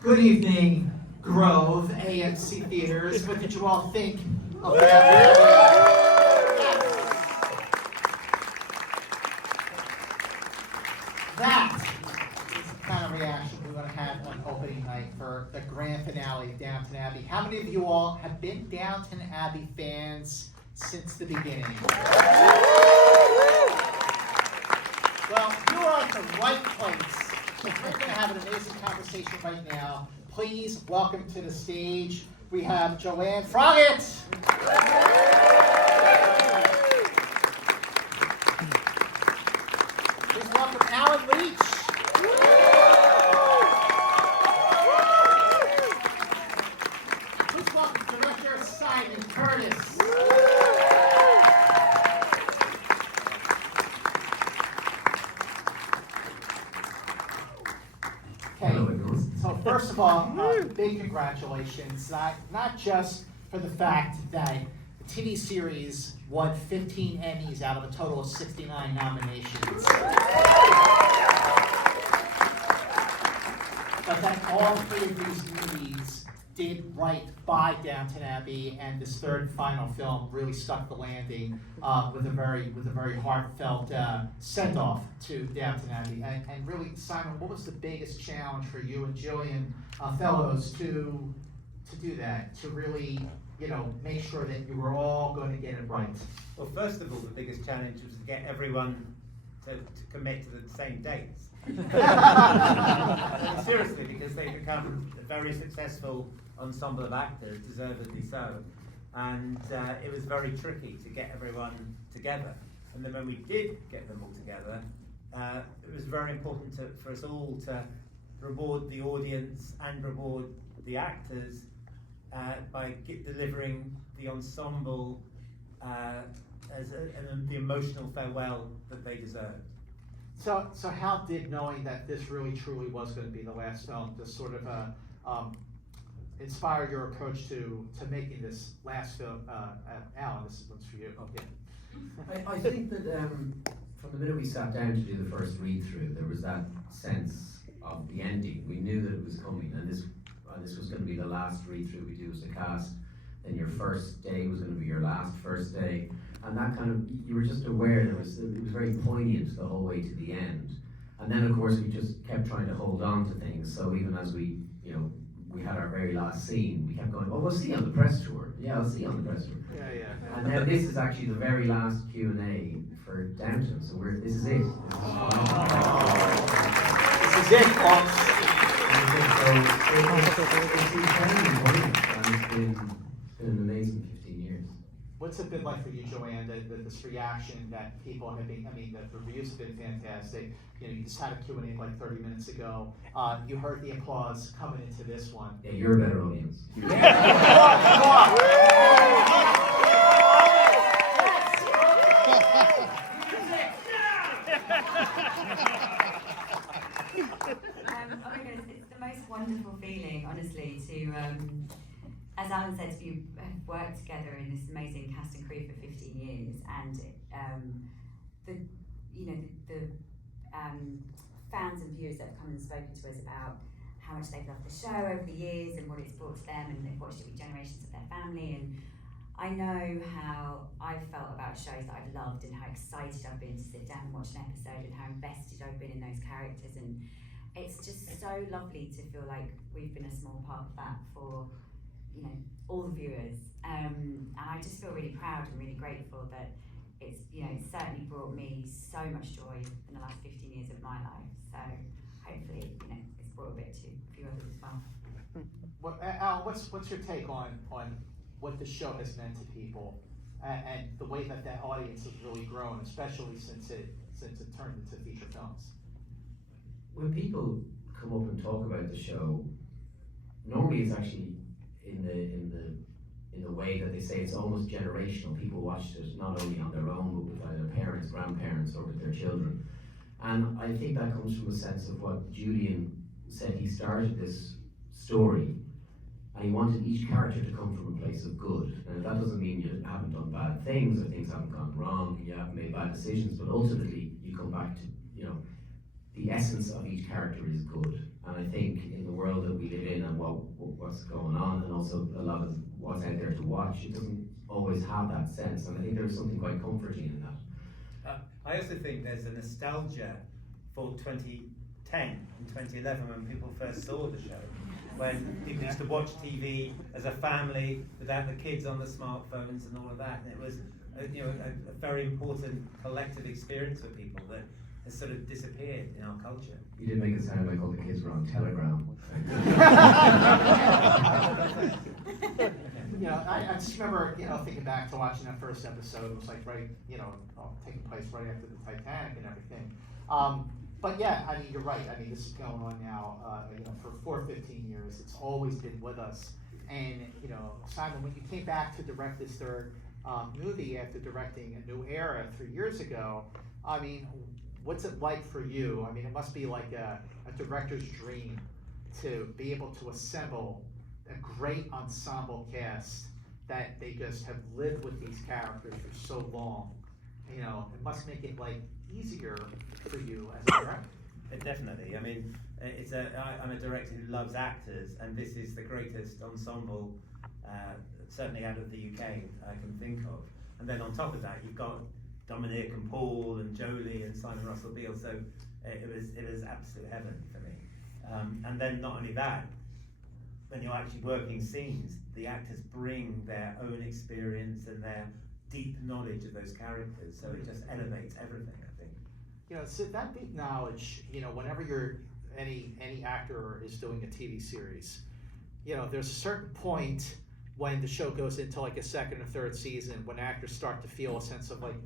Good evening, Grove AMC Theaters. What did you all think of that? That is the kind of reaction we want to have on opening night for the grand finale of Downton Abbey. How many of you all have been Downton Abbey fans since the beginning? Well, you are at the right place. We're going to have an amazing conversation right now. Please welcome to the stage, we have Joanne Froggatt. Please welcome Leech. Please welcome Director Simon Curtis. So first of all, big congratulations, not just for the fact that the TV series won 15 Emmys out of a total of 69 nominations, but that all three of these movies did right by Downton Abbey, and this third and final film really stuck the landing with a very heartfelt send-off to Downton Abbey. And really, Simon, what was the biggest challenge for you and Julian Fellowes to do that? To really, make sure that you were all going to get it right. Well, first of all, the biggest challenge was to get everyone to commit to the same dates. Seriously, because they've become a very successful ensemble of actors, deservedly so, and it was very tricky to get everyone together. And then when we did get them all together, it was very important for us all to reward the audience and reward the actors by delivering the ensemble as the emotional farewell that they deserved. So how did knowing that this really truly was going to be the last film just sort of inspire your approach to making this last film? Alan, this one's for you. Okay. I think that from the minute we sat down to do the first read-through, there was that sense of the ending. We knew that it was coming, and this was going to be the last read-through we do as a cast. Then your first day was going to be your last first day. And that kind of, you were just aware it was very poignant the whole way to the end. And then of course we just kept trying to hold on to things. So even as we had our very last scene, we kept going, oh, we'll see you on the press tour. Yeah, I'll see you on the press tour. Yeah. And then this is actually the very last Q&A for Downton. So this is it. This is it, folks. It's incredibly important, and it's been an amazing 15 years. What's it been like for you, Joanne, this reaction that people have been, the reviews have been fantastic. You just had a Q&A like 30 minutes ago. You heard the applause coming into this one. Yeah, you're a better audience. It's the most wonderful feeling, honestly, to, as Alan said, we have worked together in this amazing cast and crew for 15 years, and the fans and viewers that have come and spoken to us about how much they've loved the show over the years and what it's brought to them, and they've watched it with generations of their family. And I know how I've felt about shows that I've loved and how excited I've been to sit down and watch an episode and how invested I've been in those characters, and it's just so lovely to feel like we've been a small part of that for all the viewers, and I just feel really proud and really grateful that it's it's certainly brought me so much joy in the last 15 years of my life. So hopefully it's brought a bit to a few others as well. Well, Al, what's your take on what the show has meant to people, and the way that audience has really grown, especially since it turned into feature films? When people come up and talk about the show, normally it's actually in the way that they say it's almost generational. People watched it not only on their own, but with either parents, grandparents, or with their children. And I think that comes from a sense of what Julian said. He started this story, and he wanted each character to come from a place of good. And that doesn't mean you haven't done bad things, or things haven't gone wrong, you haven't made bad decisions, but ultimately you come back to, the essence of each character is good. And I think in the world that we live in and what's going on, and also a lot of what's out there to watch, it doesn't always have that sense. And I think there's something quite comforting in that. I also think there's a nostalgia for 2010 and 2011 when people first saw the show, when people used to watch TV as a family without the kids on the smartphones and all of that. And it was a very important collective experience for people that has sort of disappeared in our culture. You did make it sound like all the kids were on Telegram. I just remember, thinking back to watching that first episode. It was like taking place right after the Titanic and everything. But yeah, I mean, you're right. I mean, this is going on now, for 15 years. It's always been with us. And, Simon, when you came back to direct this third movie after directing A New Era 3 years ago, I mean, what's it like for you? I mean, it must be like a director's dream to be able to assemble a great ensemble cast that they just have lived with these characters for so long. It must make it like easier for you as a director. Definitely. I mean, I'm a director who loves actors, and this is the greatest ensemble, certainly out of the UK, I can think of. And then on top of that, you've got Dominic and Paul and Jolie and Simon Russell Beale. So it was absolute heaven for me. And then not only that, when you're actually working scenes, the actors bring their own experience and their deep knowledge of those characters. So it just elevates everything, I think. So that deep knowledge, whenever any actor is doing a TV series, there's a certain point when the show goes into like a second or third season when actors start to feel a sense of, like,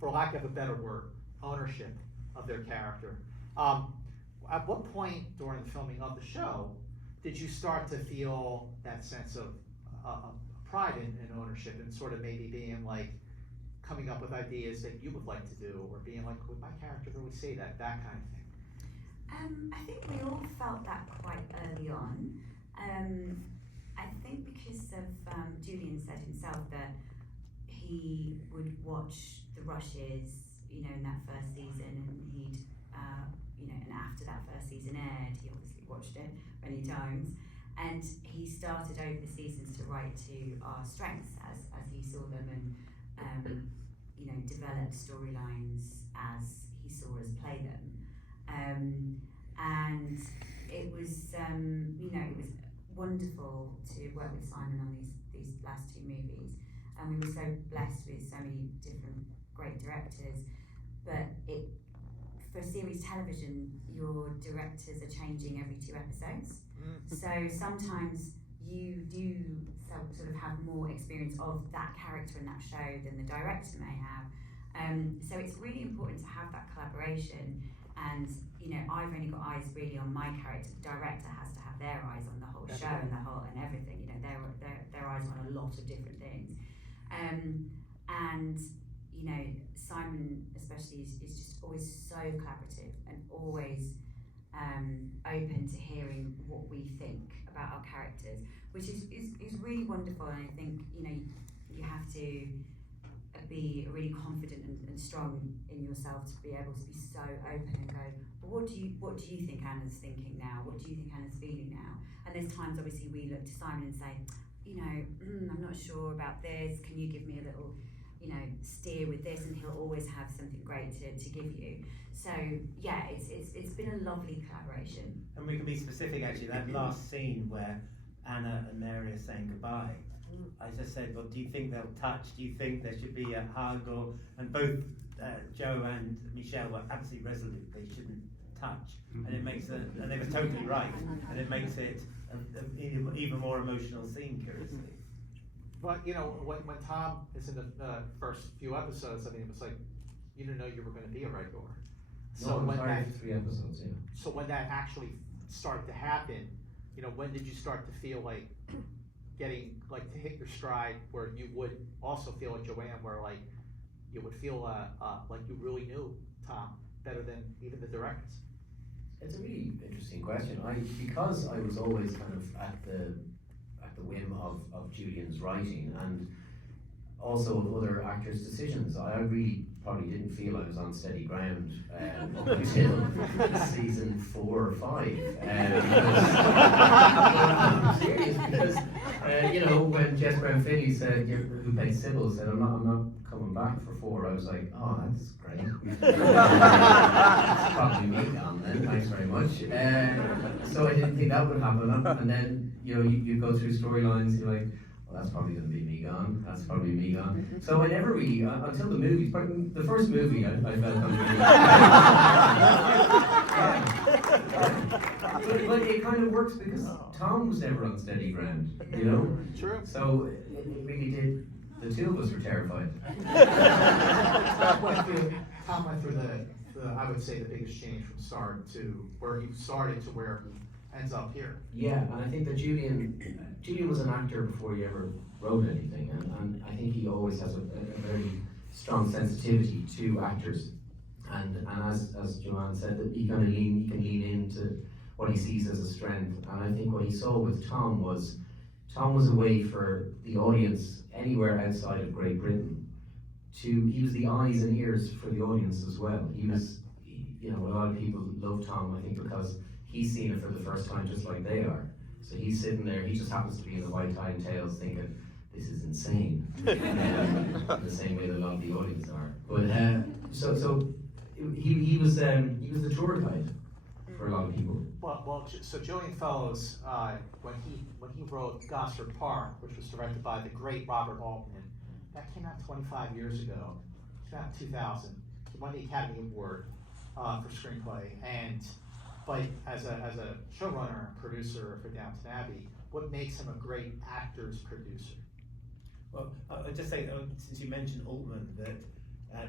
for lack of a better word, ownership of their character. At what point during the filming of the show did you start to feel that sense of pride in ownership and sort of maybe being like, coming up with ideas that you would like to do, or being like, would my character really say that kind of thing? I think we all felt that quite early on. I think because of Julian said himself that he would watch the rushes, in that first season, and he'd, and after that first season aired, he obviously watched it many times, and he started over the seasons to write to our strengths as he saw them, and developed storylines as he saw us play them. And it was, it was wonderful to work with Simon on these last two movies. And we were so blessed with so many different great directors. But for series television, your directors are changing every 2 episodes. So sometimes you do sort of have more experience of that character in that show than the director may have. So it's really important to have that collaboration. And I've only got eyes really on my character. The director has to have their eyes on the whole show and everything. Their eyes on a lot of different things. And Simon especially is just always so collaborative and always open to hearing what we think about our characters, which is really wonderful. And I think you have to be really confident and strong in yourself to be able to be so open and go, well, what do you think Anna's thinking now? What do you think Anna's feeling now? And there's times obviously we look to Simon and say, I'm not sure about this. Can you give me a little, steer with this? And he'll always have something great to give you. So yeah, it's been a lovely collaboration. And we can be specific actually. That last scene where Anna and Mary are saying goodbye, I just said, well, do you think they'll touch? Do you think there should be a hug? And both Joe and Michelle were absolutely resolute. They shouldn't touch, and it makes and they were totally right, and it makes it an even more emotional scene, curiously. But when Tom is in the first few episodes, I mean, it was like you didn't know you were going to be a regular. So when that 3 episodes, yeah. So when that actually started to happen, when did you start to feel like getting like to hit your stride, where you would also feel like Joanne, where like you would feel like you really knew Tom better than even the directors? It's a really interesting question. Because I was always kind of at the whim of Julian's writing, and also of other actors' decisions. I really probably didn't feel I was on steady ground up until season 4 or 5. I'm serious, because you know, when Jess Brown Finney said, who played Sybil, said, I'm not coming back for 4, I was like, oh, that's great. It's probably me gone then, thanks very much. So I didn't think that would happen. And then, you know, you go through storylines, you're like, well, that's probably going to be me gone. That's probably me gone. So I never really, until the movies, but the first movie, I felt but it kind of works because Tom was never on steady ground, you know? True. So it really did. The two of us were terrified. Tom went through the I would say the biggest change from start to where he started to where he ends up here. Yeah, and I think that Julian was an actor before he ever wrote anything, and I think he always has a very strong sensitivity to actors, and as Joanne said, that he can lean into what he sees as a strength, and I think what he saw with Tom was a way for the audience anywhere outside of Great Britain he was the eyes and ears for the audience as well. He was, you know, a lot of people love Tom, I think, because he's seen it for the first time just like they are. So he's sitting there, he just happens to be in the white tie and tails thinking, this is insane. In the same way that a lot of the audience are. But he was the tour guide for a lot of people. So Julian Fellowes, when he wrote Gosford Park, which was directed by the great Robert Altman, that came out 25 years ago. It came out in 2000. He won the Academy Award for screenplay, but as a showrunner and producer for Downton Abbey, what makes him a great actor's producer? Well, I'll just say, since you mentioned Altman, that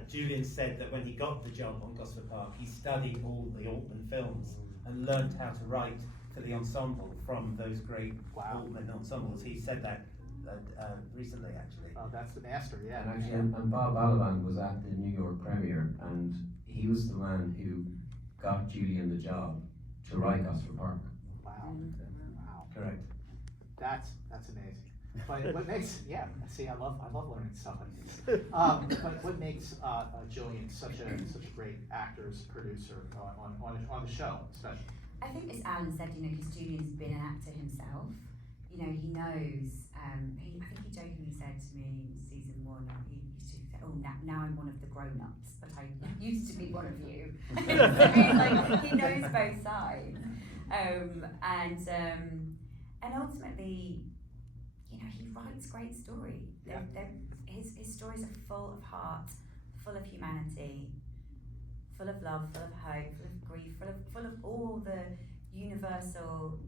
Julian said that when he got the job on Gosford Park, he studied all the Altman films and learned how to write for the ensemble from those great Altman ensembles. He said that recently, actually. Oh, that's the master, yeah. And actually, and Bob Balaban was at the New York premiere, and he was the man who got Julian the job to write Gosford Park. Wow. Wow. Correct. That's amazing. But what makes I love learning stuff like this. But what makes Julian such a great actor's producer on the show, especially? I think as Alan said, you know, because Julian's been an actor himself, you know, he knows. I think he jokingly said to me in season 1, he used to say, "Oh, now I'm one of the grown-ups, but I used to be one of you." So he's like, he knows both sides, and ultimately, you know, he writes great story. His stories are full of heart, full of humanity, full of love, full of hope, full of grief, full of all the universal,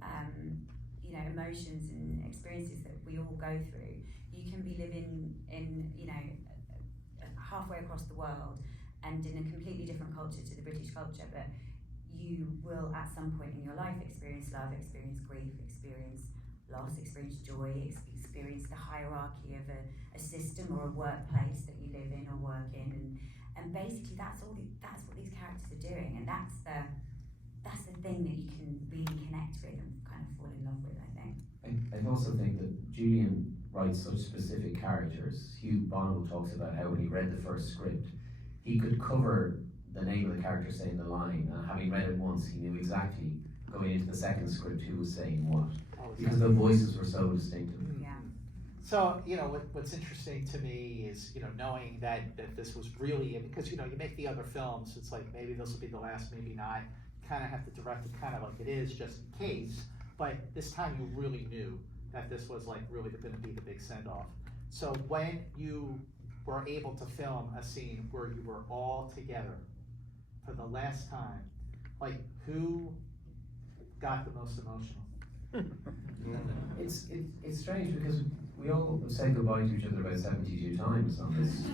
you know, emotions and experiences that we all go through. You can be living in, you know, halfway across the world and in a completely different culture to the British culture, but you will at some point in your life experience love, experience grief, experience loss, experience joy, experience the hierarchy of a system or a workplace that you live in or work in, and basically that's what these characters are doing, and that's the thing that you can really connect with and kind of fall in love with, I think. I also think that Julian writes such specific characters. Hugh Bonnell talks about how when he read the first script, he could cover the name of the character saying the line, and having read it once, he knew exactly going into the second script who was saying what, because the voices were so distinctive. Yeah. So, you know, what's interesting to me is, you know, knowing that this was really, because, you know, you make the other films, it's like maybe this will be the last, maybe not. Kind of have to direct it kind of like it is, just in case. But this time you really knew that this was like really going to be the big send-off. So when you were able to film a scene where you were all together for the last time, like who got the most emotional? It's strange because we all say goodbye to each other about 72 times on this.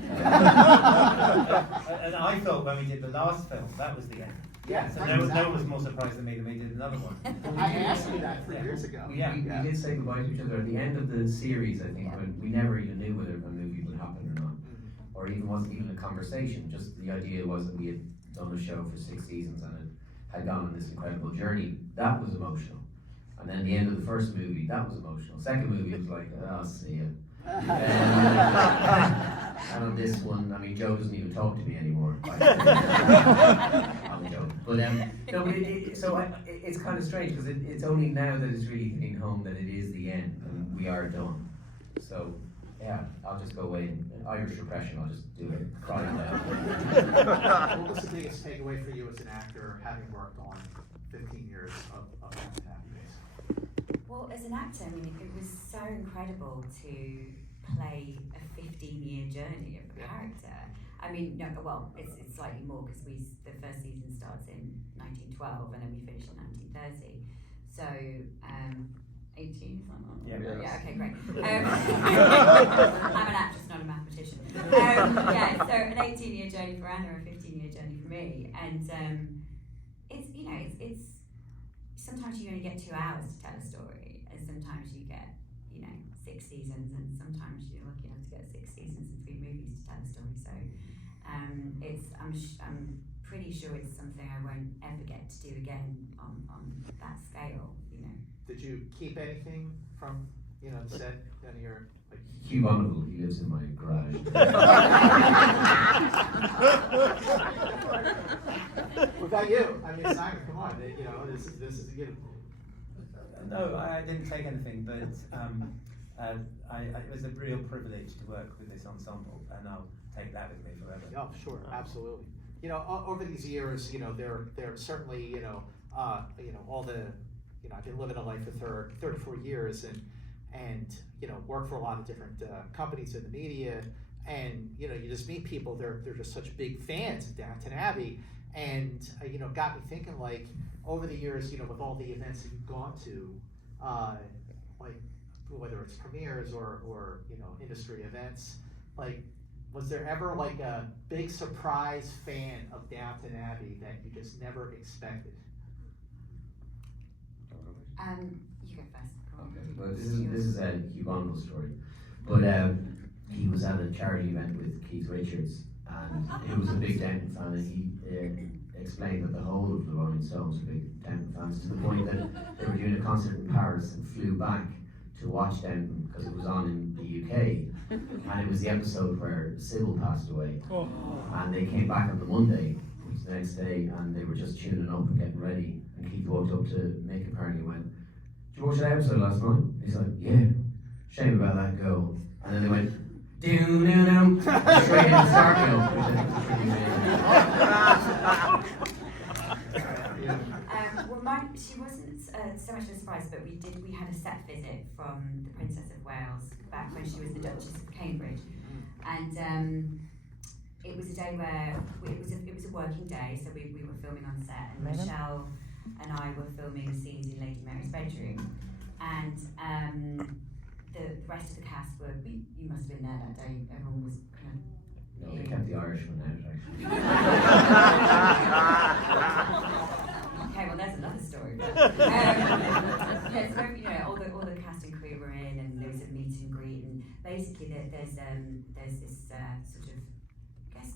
And I felt when we did the last film, that was the end. Yeah, So no one was more surprised than me when we did another one. I asked you that 3 years ago. We did say goodbye to each other at the end of the series, I think, when we never even knew whether a movie would happen or not. Or even wasn't even a conversation, just the idea was that we had done a show for 6 seasons and it had gone on this incredible journey. That was emotional. And then the end of the first movie, that was emotional. Second movie was like, oh, see ya. And on this one, I mean, Joe doesn't even talk to me anymore. I'm joking. But no, but it's kind of strange because it's only now that it's really hitting home that it is the end and we are done. So yeah, I'll just go away. Irish repression, I'll just do it. Crying loud. What was the biggest takeaway for you as an actor, having worked on 15 years of Downton Abbey? Well, as an actor, I mean, it was so incredible to play a 15-year journey of a character. I mean, no, well, it's slightly more because the first season starts in 1912 and then we finish in 1930. So, 18, something like that? Yeah, okay, great. I'm an actress, not a mathematician. Yeah, so an 18-year journey for Anna, a 15-year journey for me. And it's, you know, it's sometimes you only get 2 hours to tell a story, and sometimes you get, you know, 6 seasons, and sometimes you're lucky enough to get 6 seasons and 3 movies to tell a story. So I'm pretty sure it's something I won't ever get to do again on that scale, you know. Did you keep anything from, you know, the set and your like? Hugh Bonneville, he lives in my garage. What about you? I mean, Simon, come on, you know, this is a good. No, I didn't take anything, but it was a real privilege to work with this ensemble, and I'll take that with me forever. Oh, sure, absolutely. You know, over these years, you know, there certainly, you know, all the, you know, I've been living a life for 34 years, and you know, work for a lot of different companies in the media, and you know, you just meet people. They're just such big fans of Downton Abbey, and you know, got me thinking, like, over the years, you know, with all the events that you've gone to, like whether it's premieres or you know, industry events, like, was there ever like a big surprise fan of Downton Abbey that you just never expected? You go first. Okay, well, this is a Hugh Bonneville story, but he was at a charity event with Keith Richards, and he was a big Downton fan, and he explained that the whole of the Rolling Stones were big Downton fans, to the point that they were doing a concert in Paris and flew back to watch Downton because it was on in the UK, and it was the episode where Sybil passed away, and they came back on the Monday, which was the next day, and they were just tuning up and getting ready, and Keith walked up to Mick apparently and went, "Did you watch that episode last night?" He's like, "Yeah, shame about that girl." And then they went, "Do-do-do," straight into Starfield, which I think was pretty amazing. Well, she wasn't so much of a surprise, but we had a set visit from the Princess of Wales back when she was the Duchess of Cambridge, and it was a day where it was a working day, so we were filming on set, and Michelle and I were filming scenes in Lady Mary's bedroom, and the rest of the cast were, you must have been there that day, everyone was kind of... No, they kept the Irishman out, actually. Okay, well, there's another story. But, yeah, so you know, all the cast and crew were in, and there was a meet and greet, and basically there's this sort of, I guess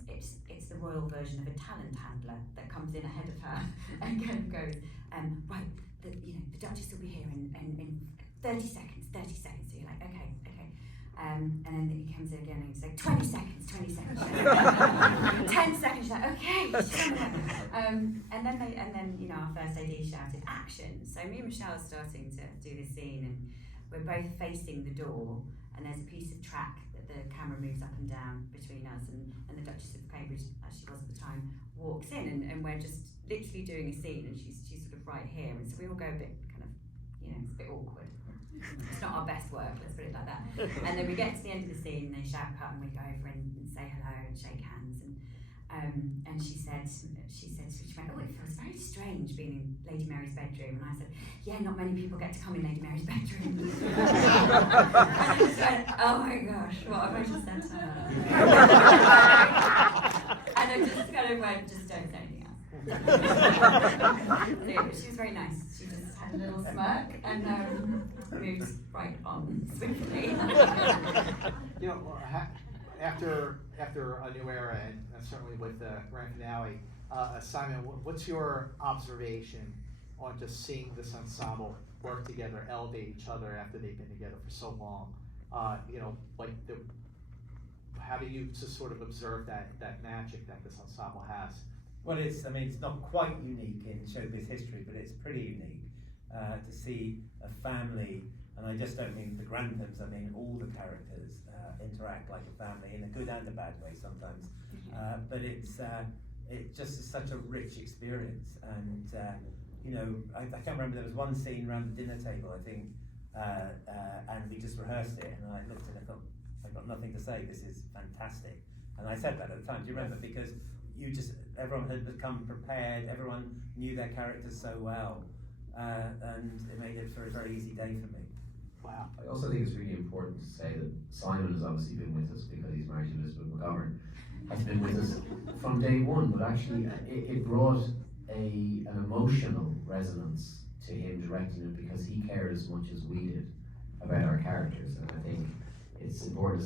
it's the royal version of a talent handler that comes in ahead of her and kind of goes, right, the Duchess will be here in 30 seconds. So you're like, okay. And then he comes in again and he's like, 20 seconds. 10 seconds, she's like, okay. And then you know, our first AD shouted, action. So me and Michelle are starting to do this scene, and we're both facing the door, and there's a piece of track that the camera moves up and down between us, and the Duchess of Cambridge, as she was at the time, walks in, and we're just literally doing a scene, and she's sort of right here, and so we all go a bit kind of, you know, it's a bit awkward. It's not our best work, let's put it like that. And then we get to the end of the scene, and they shout cut, and we go over and say hello and shake hands. And she said, oh, it feels very strange being in Lady Mary's bedroom. And I said, yeah, not many people get to come in Lady Mary's bedroom. And she went, oh my gosh, what have I just said to her? And I just kind of went, just don't say anything else. So, yeah, but she was very nice. She just had a little smirk and moved right on swiftly. You know, after A New Era, and certainly with the grand finale, Simon, what's your observation on just seeing this ensemble work together, elevate each other after they've been together for so long? you know, like how do you just sort of observe that magic that this ensemble has? Well, it's not quite unique in showbiz history, but it's pretty unique to see a family, and I just don't mean the Granthams, I mean all the characters interact like a family in a good and a bad way sometimes. But it just is such a rich experience, and you know, I can't remember, there was one scene around the dinner table, I think, and we just rehearsed it, and I looked at it and I thought, I've got nothing to say, this is fantastic. And I said that at the time, do you remember? Because everyone had become prepared, everyone knew their characters so well, and it made it for a very easy day for me. Wow. I also think it's really important to say that Simon has obviously been with us because he's married to Elizabeth McGovern, has been with us from day one, but actually it brought an emotional resonance to him directing it because he cared as much as we did about our characters, and I think it's important to